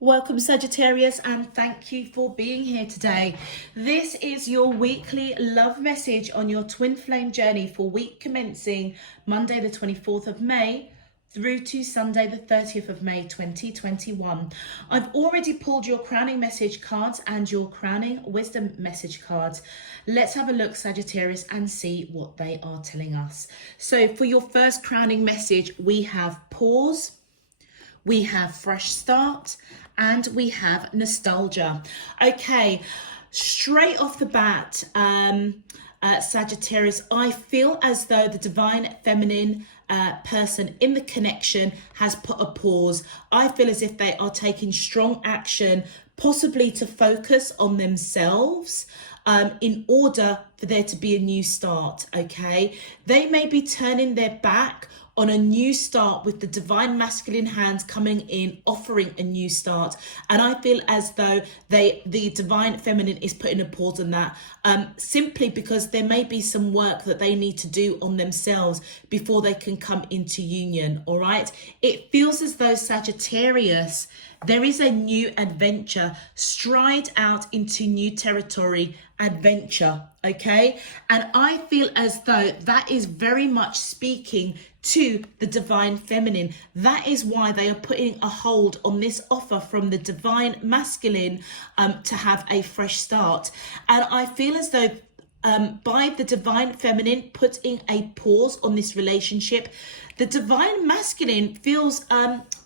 Welcome Sagittarius, and thank you for being here today. This is your weekly love message on your twin flame journey for week commencing Monday the 24th of May through to Sunday the 30th of May 2021. I've already pulled your crowning message cards and your crowning wisdom message cards. Let's have a look, Sagittarius, and see what they are telling us. So for your first crowning message, we have pause, we have fresh start, and we have nostalgia. Okay, straight off the bat, Sagittarius, I feel as though the divine feminine person in the connection has put a pause. I feel as if they are taking strong action, possibly to focus on themselves, in order for there to be a new start. Okay, they may be turning their back on a new start with the divine masculine hands coming in, offering a new start. And I feel as though the divine feminine is putting a pause on that, simply because there may be some work that they need to do on themselves before they can come into union. All right, it feels as though, Sagittarius, there is a new adventure, stride out into new territory, adventure. Okay, and I feel as though that is very much speaking to the divine feminine. That is why they are putting a hold on this offer from the divine masculine, to have a fresh start. And I feel as though by the divine feminine putting a pause on this relationship, the divine masculine feels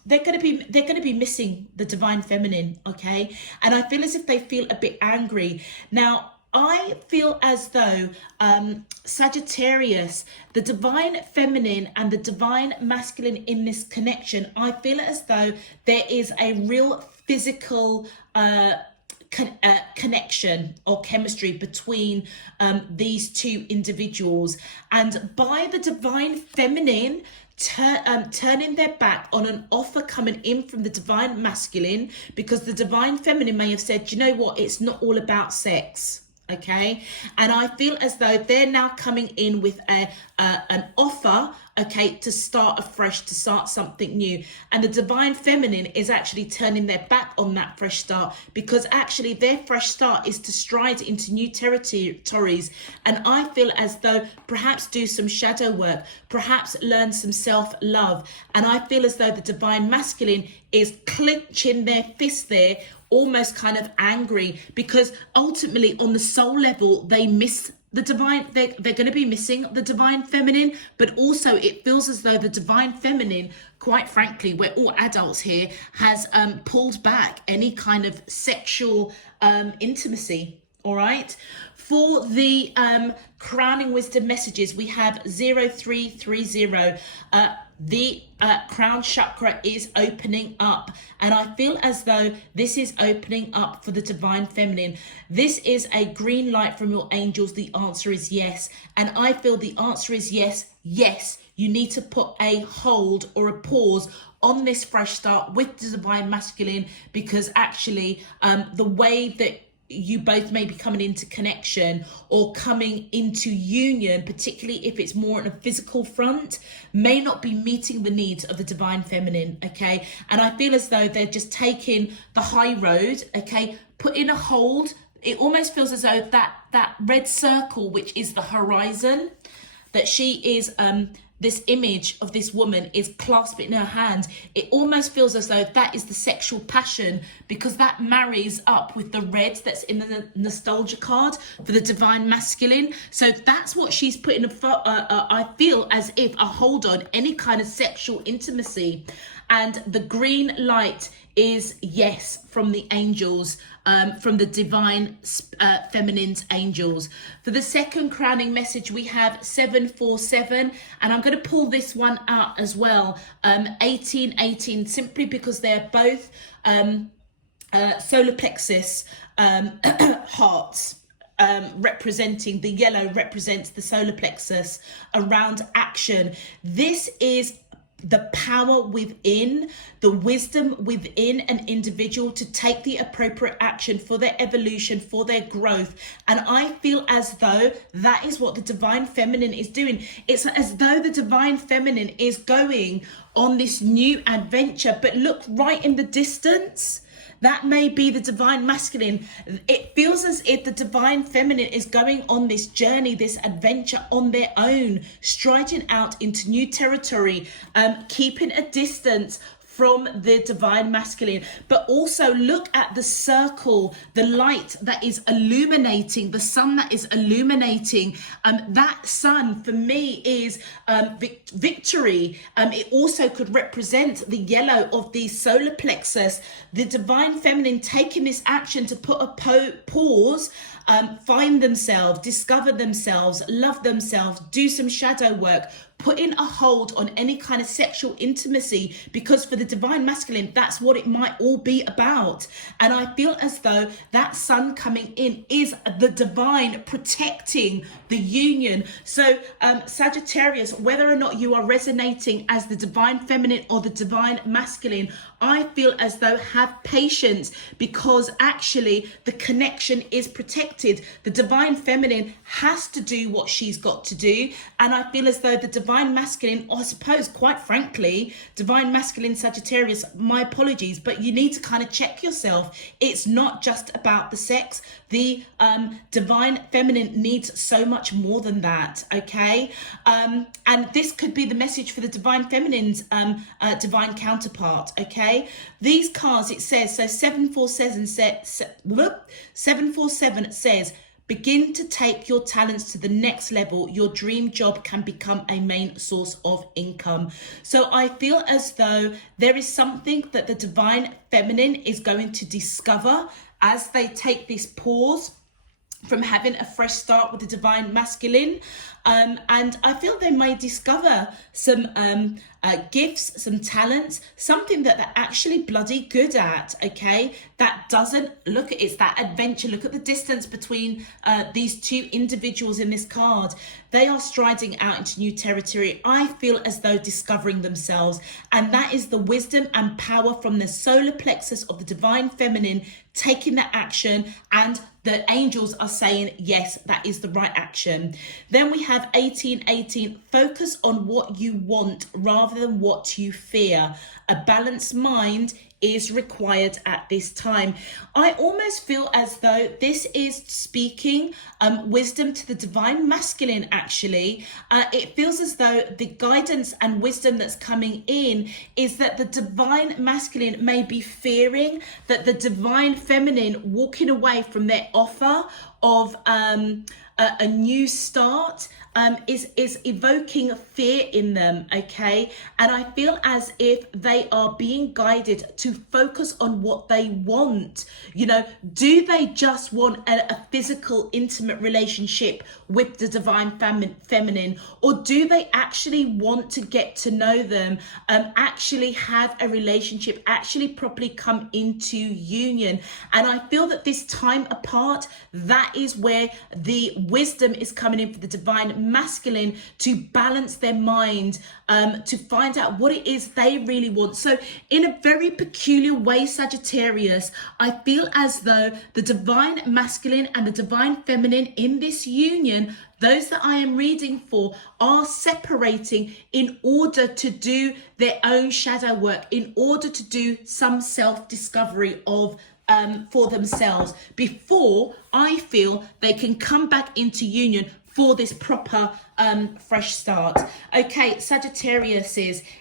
they're going to be missing the divine feminine. Okay, and I feel as if they feel a bit angry now. I feel as though, Sagittarius, the divine feminine and the divine masculine in this connection, I feel as though there is a real physical connection or chemistry between these two individuals. And by the divine feminine turning their back on an offer coming in from the divine masculine, because the divine feminine may have said, you know what, it's not all about sex. Okay, and I feel as though they're now coming in with an offer, okay, to start afresh, to start something new. And the divine feminine is actually turning their back on that fresh start, because actually their fresh start is to stride into new territories. And I feel as though perhaps do some shadow work, perhaps learn some self-love. And I feel as though the divine masculine is clenching their fist there, almost kind of angry, because ultimately on the soul level they miss the divine. They're going to be missing the divine feminine, but also it feels as though the divine feminine, quite frankly, we're all adults here, has pulled back any kind of sexual intimacy. All right, for the crowning wisdom messages, we have 0330. The crown chakra is opening up, and I feel as though this is opening up for the divine feminine. This is a green light from your angels. The answer is yes, and I feel the answer is yes. You need to put a hold or a pause on this fresh start with the divine masculine, because actually the way that you both may be coming into connection or coming into union, particularly if it's more on a physical front, may not be meeting the needs of the divine feminine. Okay, and I feel as though they're just taking the high road. Okay, put in a hold. It almost feels as though that red circle, which is the horizon, that she is this image of this woman is clasped in her hand. It almost feels as though that is the sexual passion, because that marries up with the red that's in the nostalgia card for the divine masculine. So that's what she's putting I feel as if a hold on any kind of sexual intimacy. And the green light is yes from the angels, from the divine feminine's angels. For the second crowning message, we have 747, and I'm going to pull this one out as well, 1818, simply because they're both solar plexus hearts. Representing the yellow represents the solar plexus around action. This is the power within, the wisdom within an individual to take the appropriate action for their evolution, for their growth. And I feel as though that is what the divine feminine is doing. It's as though the divine feminine is going on this new adventure. But look right in the distance, That may be the divine masculine. It feels as if the divine feminine is going on this journey, this adventure on their own, striding out into new territory, keeping a distance from the divine masculine. But also look at the circle, the light that is illuminating, the sun that is illuminating. That sun for me is victory. It also could represent the yellow of the solar plexus, the divine feminine taking this action to put a pause, find themselves, discover themselves, love themselves, do some shadow work, putting a hold on any kind of sexual intimacy, because for the divine masculine, that's what it might all be about. And I feel as though that sun coming in is the divine protecting the union. So Sagittarius, whether or not you are resonating as the divine feminine or the divine masculine, I feel as though have patience, because actually the connection is protected. The divine feminine has to do what she's got to do. And I feel as though the divine masculine, or I suppose quite frankly, divine masculine Sagittarius, my apologies, but you need to kind of check yourself. It's not just about the sex. The divine feminine needs so much more than that, okay? And this could be the message for the divine feminine's divine counterpart, okay? These cards, it says, so 747 says, begin to take your talents to the next level. Your dream job can become a main source of income. So I feel as though there is something that the divine feminine is going to discover as they take this pause from having a fresh start with the divine masculine. And I feel they may discover some gifts, some talents, something that they're actually bloody good at, okay? That doesn't, look at, it's that adventure. Look at the distance between these two individuals in this card. They are striding out into new territory. I feel as though discovering themselves. And that is the wisdom and power from the solar plexus of the divine feminine, taking that action, and the angels are saying, yes, that is the right action. Then we have 1818, focus on what you want rather than what you fear. A balanced mind is required at this time. I almost feel as though this is speaking wisdom to the divine masculine, actually. It feels as though the guidance and wisdom that's coming in is that the divine masculine may be fearing that the divine feminine walking away from their offer of a new start is evoking fear in them, okay? And I feel as if they are being guided to focus on what they want. You know, do they just want a physical, intimate relationship with the divine feminine, or do they actually want to get to know them, actually have a relationship, actually properly come into union? And I feel that this time apart, that is where the wisdom is coming in for the divine masculine to balance their mind, to find out what it is they really want. So in a very peculiar way, Sagittarius, I feel as though the divine masculine and the divine feminine in this union, those that I am reading for, are separating in order to do their own shadow work, in order to do some self-discovery of for themselves before I feel they can come back into union for this proper fresh start. Okay, Sagittarius,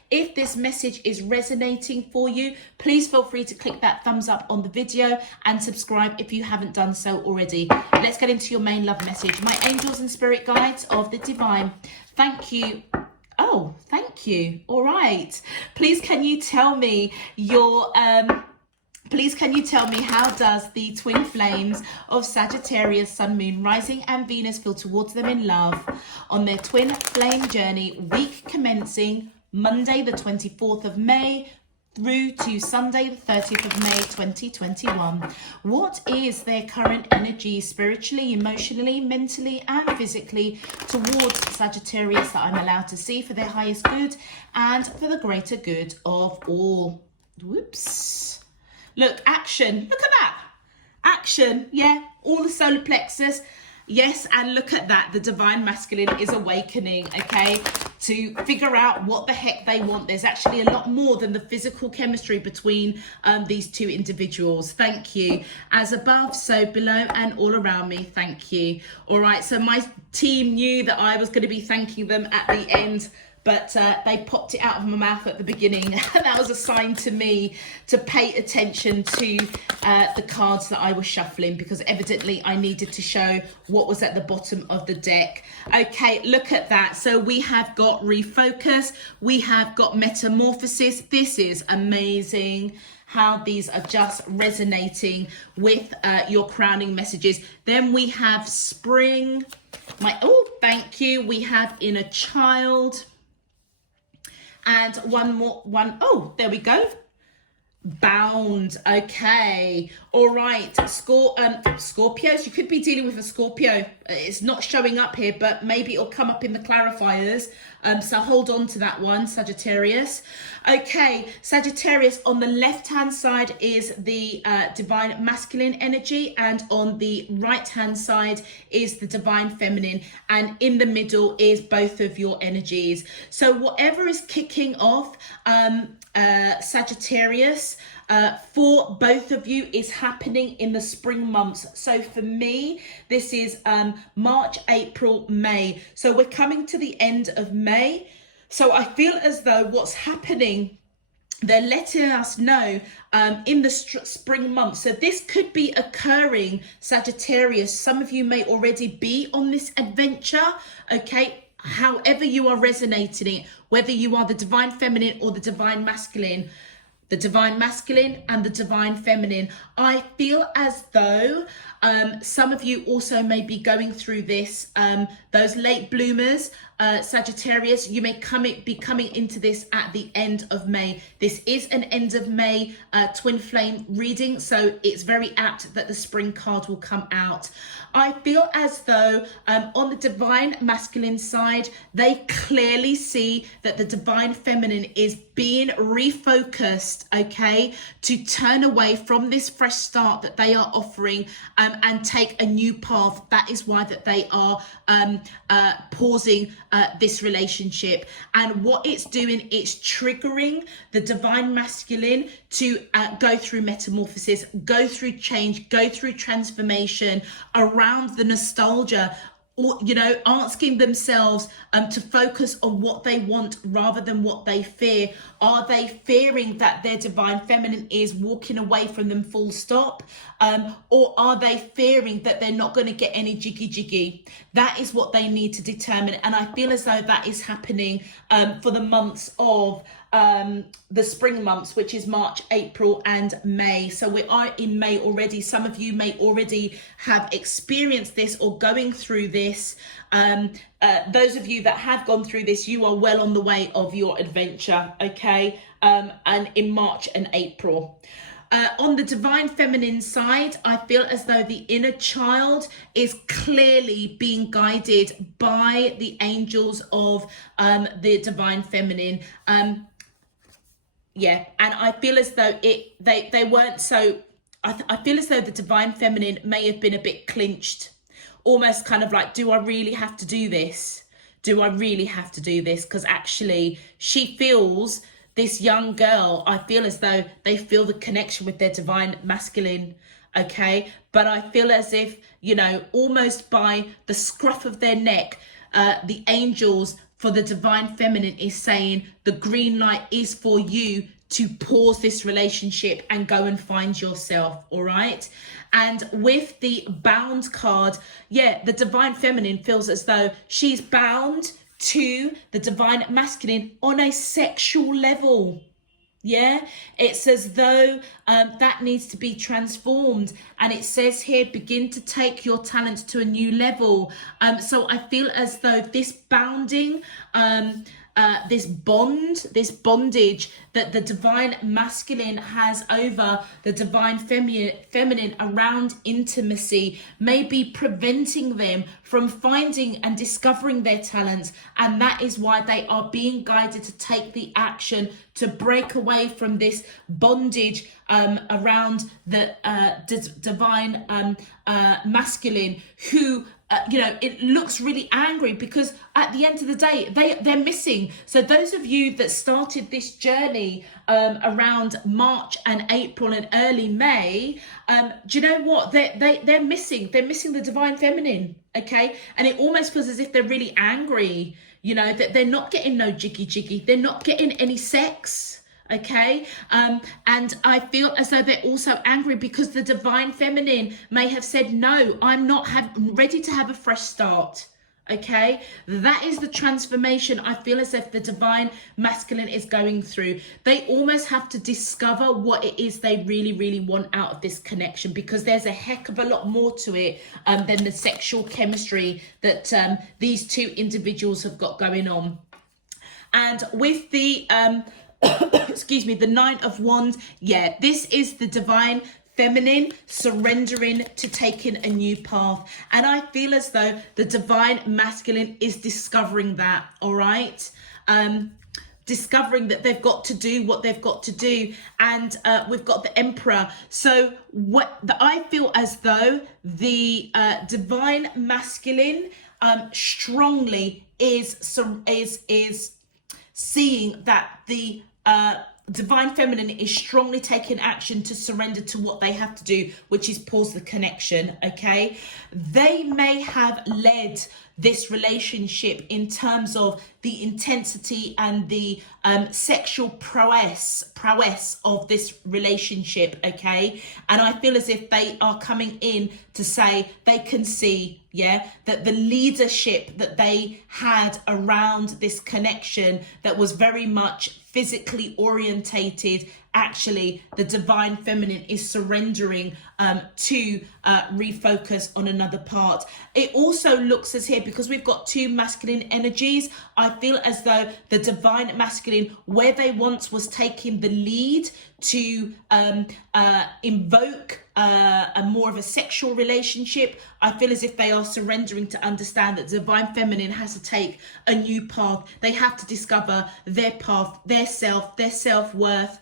if this message is resonating for you, please feel free to click that thumbs up on the video and subscribe if you haven't done so already. Let's get into your main love message. My angels and spirit guides of the divine, thank you. Oh, thank you. All right. Please, can you tell me your Please, can you tell me, how does the twin flames of Sagittarius, Sun, Moon, Rising and Venus feel towards them in love on their twin flame journey, week commencing Monday the 24th of May through to Sunday the 30th of May 2021? What is their current energy spiritually, emotionally, mentally and physically towards Sagittarius that I'm allowed to see for their highest good and for the greater good of all? Whoops. Look, action. Look at that. Action. Yeah. All the solar plexus. Yes. And look at that. The divine masculine is awakening. Okay. to figure out what the heck they want. There's actually a lot more than the physical chemistry between these two individuals. Thank you. As above, so below, and all around me. Thank you. All right, so my team knew that I was going to be thanking them at the end, but they popped it out of my mouth at the beginning. That was a sign to me to pay attention to the cards that I was shuffling, because evidently I needed to show what was at the bottom of the deck. Okay, look at that. So we have got refocus, we have got metamorphosis. This is amazing how these are just resonating with your crowning messages. Then we have spring. Thank you. We have inner child. And one more. There we go. Bound. Okay. All right. Scorpios. You could be dealing with a Scorpio. It's not showing up here, but maybe it'll come up in the clarifiers. So hold on to that one, Sagittarius. Okay, Sagittarius, on the left-hand side is the divine masculine energy, and on the right-hand side is the divine feminine, and in the middle is both of your energies. So whatever is kicking off Sagittarius for both of you is happening in the spring months. So for me, this is March, April, May. So we're coming to the end of May. So I feel as though what's happening, they're letting us know in the spring months. So this could be occurring, Sagittarius. Some of you may already be on this adventure, okay? However you are resonating it, whether you are the divine feminine or the divine masculine and the divine feminine. I feel as though some of you also may be going through this. Those late bloomers, Sagittarius, you may be coming into this at the end of May. This is an end of May twin flame reading, so it's very apt that the spring card will come out. I feel as though on the divine masculine side, they clearly see that the divine feminine is being refocused, okay, to turn away from this fresh start that they are offering and take a new path. That is why that they are pausing this relationship. And what it's doing, it's triggering the divine masculine to go through metamorphosis, go through change, go through transformation around the nostalgia, or, you know, asking themselves to focus on what they want rather than what they fear. Are they fearing that their divine feminine is walking away from them full stop? Or are they fearing that they're not going to get any jiggy? That is what they need to determine. And I feel as though that is happening for the months of the spring months, which is March, April and May. So we are in May already. Some of you may already have experienced this or going through this. Those of you that have gone through this, you are well on the way of your adventure, okay? And in March and April. On the divine feminine side, I feel as though the inner child is clearly being guided by the angels of the divine feminine. And I feel as though they weren't so. I feel as though the divine feminine may have been a bit clinched, almost kind of like, do I really have to do this? Do I really have to do this? Because actually, she feels. This young girl, I feel as though they feel the connection with their divine masculine, okay? But I feel as if, you know, almost by the scruff of their neck, the angels for the divine feminine is saying the green light is for you to pause this relationship and go and find yourself, all right? And with the bound card, the divine feminine feels as though she's bound to the divine masculine on a sexual level. It's as though that needs to be transformed, and it says here, begin to take your talents to a new level. So I feel as though this bounding, this bondage that the divine masculine has over the divine feminine around intimacy may be preventing them from finding and discovering their talents, and that is why they are being guided to take the action to break away from this bondage around the divine masculine, who it looks really angry because at the end of the day, they're missing. So those of you that started this journey around March and April and early May, do you know what? They're missing. They're missing the divine feminine, okay? And it almost feels as if they're really angry, that they're not getting no jiggy. They're not getting any sex. Okay, and I feel as though they're also angry because the divine feminine may have said, no, I'm not ready to have a fresh start. Okay, that is the transformation I feel as if the divine masculine is going through. They almost have to discover what it is they really want out of this connection, because there's a heck of a lot more to it than the sexual chemistry that these two individuals have got going on. And with the excuse me, the Nine of Wands, yeah, this is the divine feminine surrendering to taking a new path. And I feel as though the divine masculine is discovering that, all right? Discovering that they've got to do what they've got to do. And we've got the Emperor. So I feel as though the divine masculine strongly is seeing that the divine feminine is strongly taking action to surrender to what they have to do, which is pause the connection. Okay, they may have led this relationship in terms of the intensity and the sexual prowess of this relationship. Okay, and I feel as if they are coming in to say they can see, yeah, that the leadership that they had around this connection that was very much physically orientated, actually the divine feminine is surrendering to refocus on another part. It also looks as here, because we've got two masculine energies, I feel as though the divine masculine, where they once was taking the lead to invoke a more of a sexual relationship, I feel as if they are surrendering to understand that the divine feminine has to take a new path. They have to discover their path, their self, their self-worth,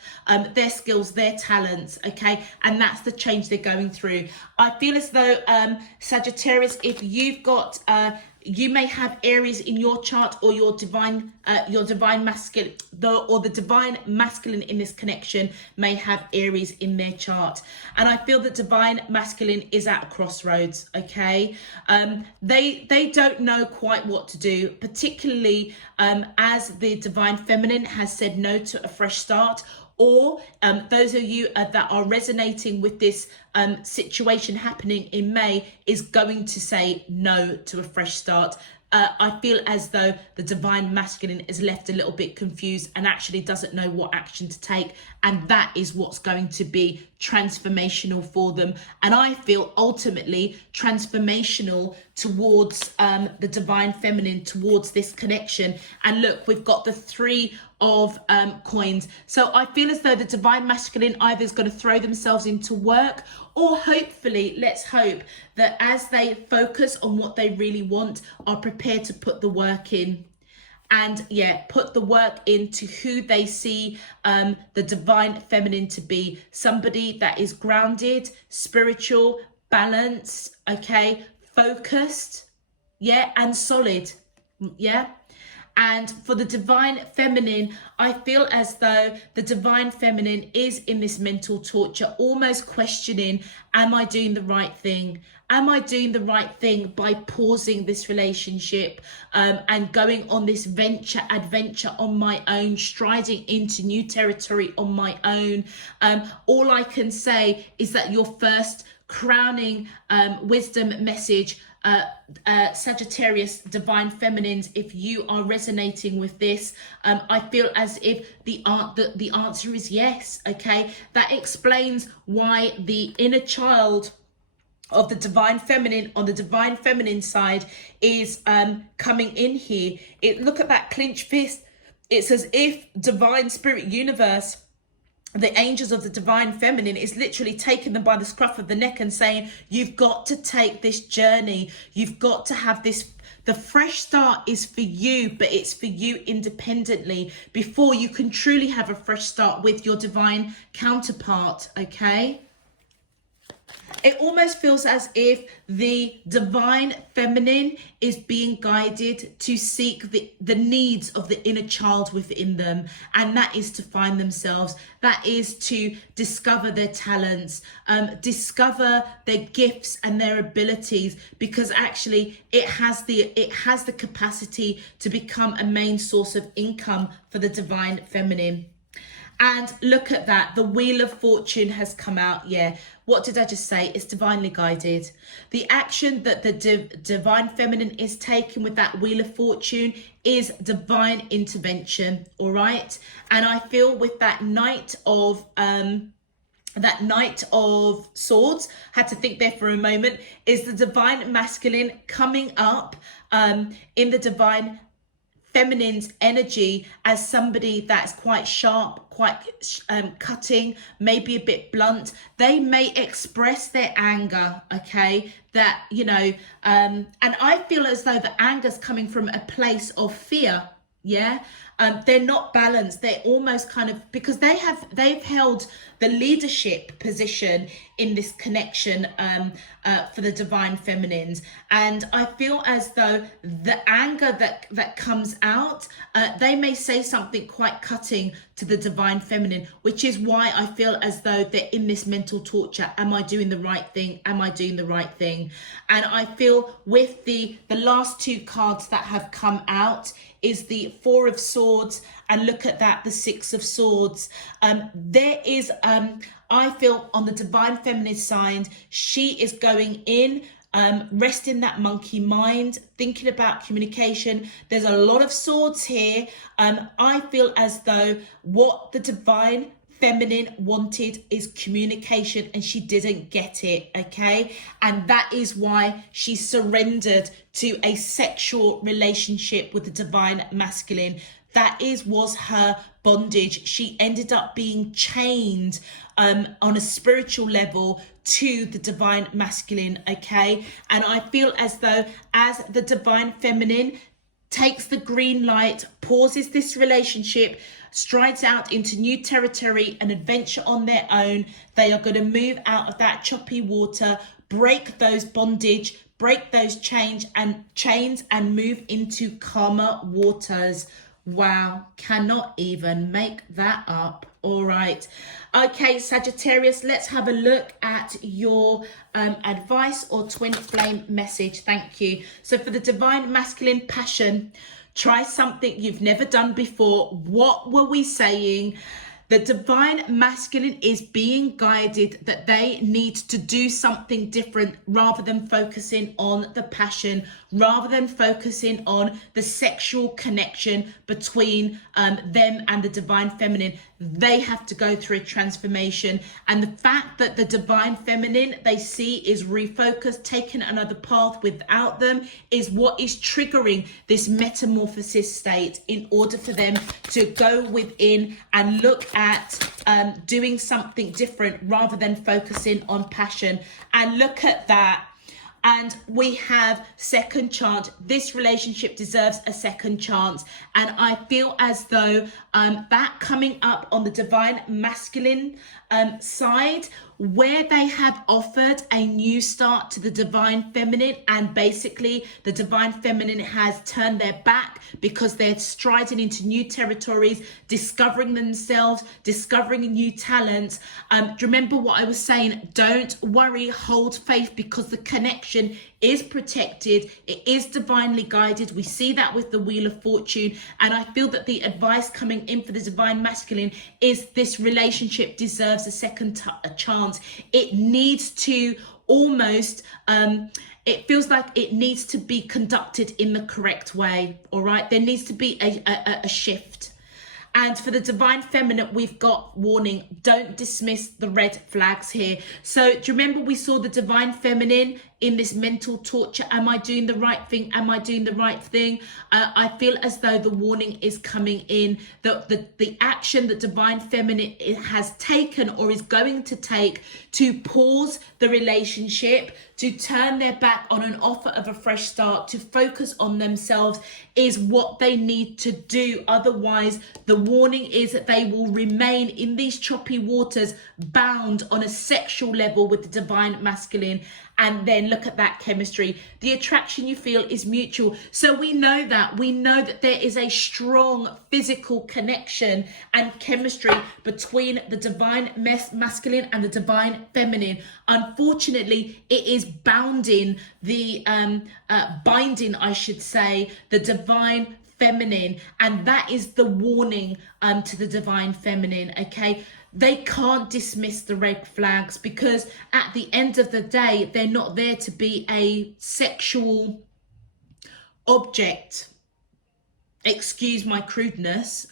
their skills, their talents, okay? And that's the change they're going through. I feel as though Sagittarius, if you've got you may have Aries in your chart, or your divine masculine, the divine masculine in this connection may have Aries in their chart. And I feel that divine masculine is at a crossroads, okay? They don't know quite what to do, particularly as the divine feminine has said no to a fresh start, or those of you that are resonating with this situation happening in May is going to say no to a fresh start. I feel as though the divine masculine is left a little bit confused and actually doesn't know what action to take. And that is what's going to be transformational for them. And I feel ultimately transformational towards the divine feminine, towards this connection. And look, we've got the Three of Coins. So I feel as though the divine masculine either is going to throw themselves into work, or hopefully, let's hope that as they focus on what they really want, are prepared to put the work in. And yeah, put the work into who they see the divine feminine to be. Somebody that is grounded, spiritual, balanced, okay, focused, yeah, and solid, yeah. And for the divine feminine, I feel as though the divine feminine is in this mental torture, almost questioning, am I doing the right thing? Am I doing the right thing by pausing this relationship and going on this adventure on my own, striding into new territory on my own? All I can say is that your first crowning wisdom message, Sagittarius divine feminines, if you are resonating with this, I feel as if the answer is yes. Okay, that explains why the inner child of the divine feminine on the divine feminine side is coming in here. Look at that clenched fist. It's as if divine spirit universe, the angels of the divine feminine, is literally taking them by the scruff of the neck and saying, you've got to take this journey. You've got to have this. The fresh start is for you, but it's for you independently before you can truly have a fresh start with your divine counterpart. Okay. It almost feels as if the divine feminine is being guided to seek the needs of the inner child within them. And that is to find themselves. That is to discover their talents, discover their gifts and their abilities, because actually it has the capacity to become a main source of income for the divine feminine. And look at that, the Wheel of Fortune has come out. Yeah, what did I just say? It's divinely guided. The action that the divine feminine is taking with that Wheel of Fortune is divine intervention, all right? And I feel with that Knight of Swords, had to think there for a moment, is the divine masculine coming up in the divine feminine's energy as somebody that's quite sharp, quite cutting, maybe a bit blunt. They may express their anger, okay, that, you know, and I feel as though the anger's coming from a place of fear. Yeah, they're not balanced. They're almost kind of, because they've held the leadership position in this connection for the divine feminines, and I feel as though the anger that comes out, they may say something quite cutting to the divine feminine, which is why I feel as though they're in this mental torture. Am I doing the right thing? Am I doing the right thing? And I feel with the last two cards that have come out is the Four of Swords, and look at that, the Six of Swords. There is, I feel on the divine feminine side, she is going in, resting that monkey mind, thinking about communication. There's a lot of swords here. I feel as though what the divine feminine wanted is communication, and she didn't get it, okay? And that is why she surrendered to a sexual relationship with the divine masculine. That was her bondage. She ended up being chained on a spiritual level to the divine masculine, okay? And I feel as though as the divine feminine takes the green light, pauses this relationship, strides out into new territory, an adventure on their own, they are going to move out of that choppy water, break those bondage, break those chains and move into calmer waters. Wow, cannot even make that up. All right. Okay, Sagittarius, let's have a look at your advice or twin flame message. Thank you. So for the divine masculine passion, try something you've never done before. What were we saying? The divine masculine is being guided that they need to do something different rather than focusing on the passion, rather than focusing on the sexual connection between them and the divine feminine. They have to go through a transformation. And the fact that the divine feminine they see is refocused, taking another path without them, is what is triggering this metamorphosis state in order for them to go within and look at doing something different rather than focusing on passion. And look at that. And we have second chance. This relationship deserves a second chance. And I feel as though that coming up on the divine masculine side, where they have offered a new start to the divine feminine, and basically the divine feminine has turned their back because they're striding into new territories, discovering themselves, discovering new talents. Do you remember what I was saying? Don't worry, hold faith, because the connection is protected. It is divinely guided. We see that with the Wheel of Fortune. And I feel that the advice coming in for the divine masculine is this relationship deserves a second chance. It needs to almost, it feels like it needs to be conducted in the correct way. All right. There needs to be a shift. And for the divine feminine, we've got warning, don't dismiss the red flags here. So do you remember we saw the divine feminine in this mental torture. Am I doing the right thing? Am I doing the right thing? I feel as though the warning is coming in, the action that divine feminine has taken or is going to take to pause the relationship, to turn their back on an offer of a fresh start, to focus on themselves, is what they need to do. Otherwise, the warning is that they will remain in these choppy waters, bound on a sexual level with the divine masculine. And then look at that chemistry. The attraction you feel is mutual. So we know that there is a strong physical connection and chemistry between the divine masculine and the divine feminine. Unfortunately, it is binding the divine feminine, and that is the warning to the divine feminine. Okay, they can't dismiss the red flags, because at the end of the day, they're not there to be a sexual object, excuse my crudeness,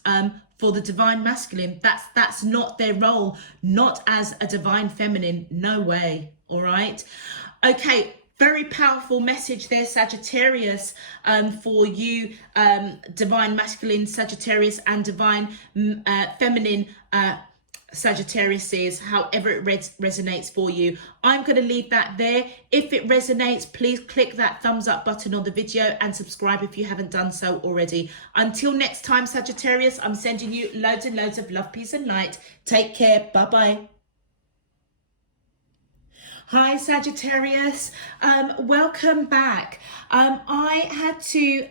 for the divine masculine. That's not their role, not as a divine feminine. No way. All right. Okay. Very powerful message there, Sagittarius, for you, divine masculine Sagittarius and divine feminine Sagittarius is, however it resonates for you. I'm going to leave that there. If it resonates, please click that thumbs up button on the video and subscribe if you haven't done so already. Until next time, Sagittarius, I'm sending you loads and loads of love, peace and light. Take care. Bye-bye. Hi Sagittarius, welcome back. I had to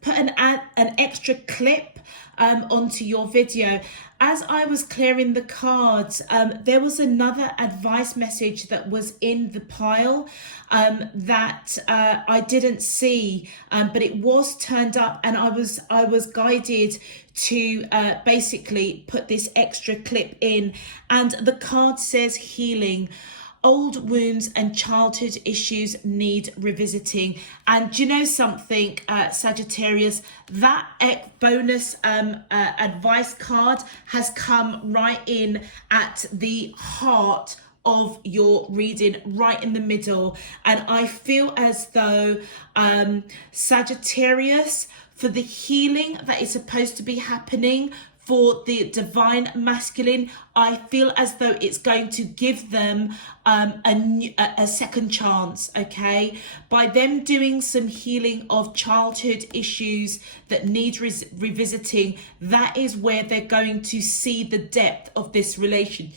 put an extra clip onto your video. As I was clearing the cards, there was another advice message that was in the pile that I didn't see, but it was turned up, and I was guided to basically put this extra clip in. And the card says healing. Old wounds and childhood issues need revisiting. And do you know something, Sagittarius? That bonus advice card has come right in at the heart of your reading, right in the middle. And I feel as though Sagittarius, for the healing that is supposed to be happening for the divine masculine, I feel as though it's going to give them a second chance, okay? By them doing some healing of childhood issues that need revisiting, that is where they're going to see the depth of this relationship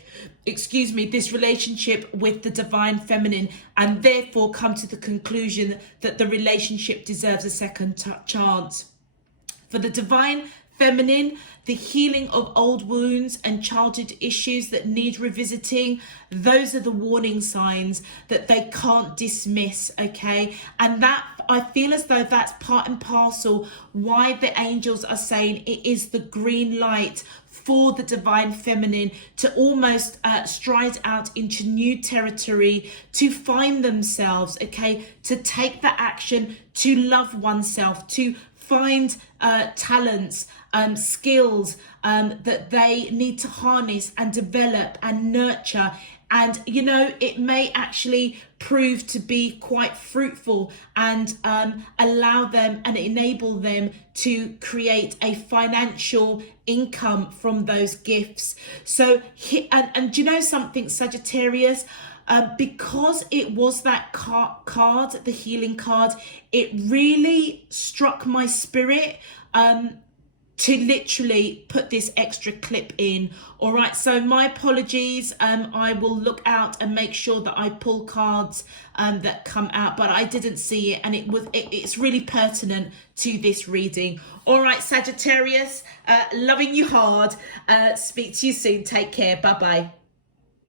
with the divine feminine, and therefore come to the conclusion that the relationship deserves a second chance. For the divine feminine, the healing of old wounds and childhood issues that need revisiting, those are the warning signs that they can't dismiss, okay? And that, I feel as though that's part and parcel why the angels are saying it is the green light for the divine feminine to almost stride out into new territory, to find themselves, okay? To take the action, to love oneself, to find talents, skills that they need to harness and develop and nurture. And, you know, it may actually prove to be quite fruitful and allow them and enable them to create a financial income from those gifts. So, and do you know something, Sagittarius? Because it was that card, the healing card, it really struck my spirit to literally put this extra clip in. All right, so my apologies. I will look out and make sure that I pull cards that come out, but I didn't see it, and it's really pertinent to this reading. All right, Sagittarius, loving you hard. Speak to you soon. Take care. Bye-bye.